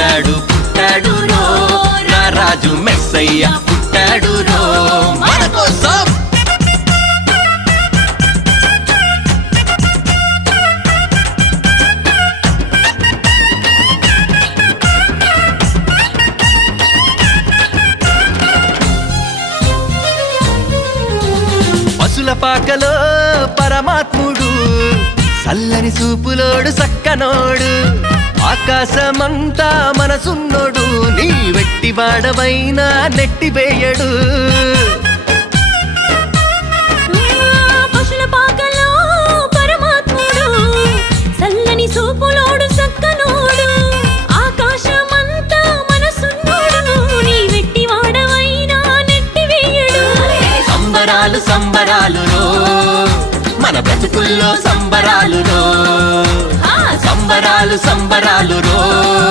పుట్టాడు పుట్టాడు రో నా రాజు మెస్సయ్య పుట్టాడు రో మన కోసం. పశుల పాకలో పరమాత్ముడు చల్లని చూపులోడు సక్కనోడు ఆకాశమంతా మనసున్నోడు నీ వెట్టి వాడవైనా నెట్టివేయడు. పశుల పాకలో పరమాత్ముడు చల్లని చూపులోడు సక్కనోడు ఆకాశమంతా మనసున్నోడు నీ వెట్టి వాడవైనా నెట్టివేయడు. సంబరాలు సంబరాలు రో మన బ్రతుకుల్లో సంబరాలు రో సంబరాలు సంబరాలు రో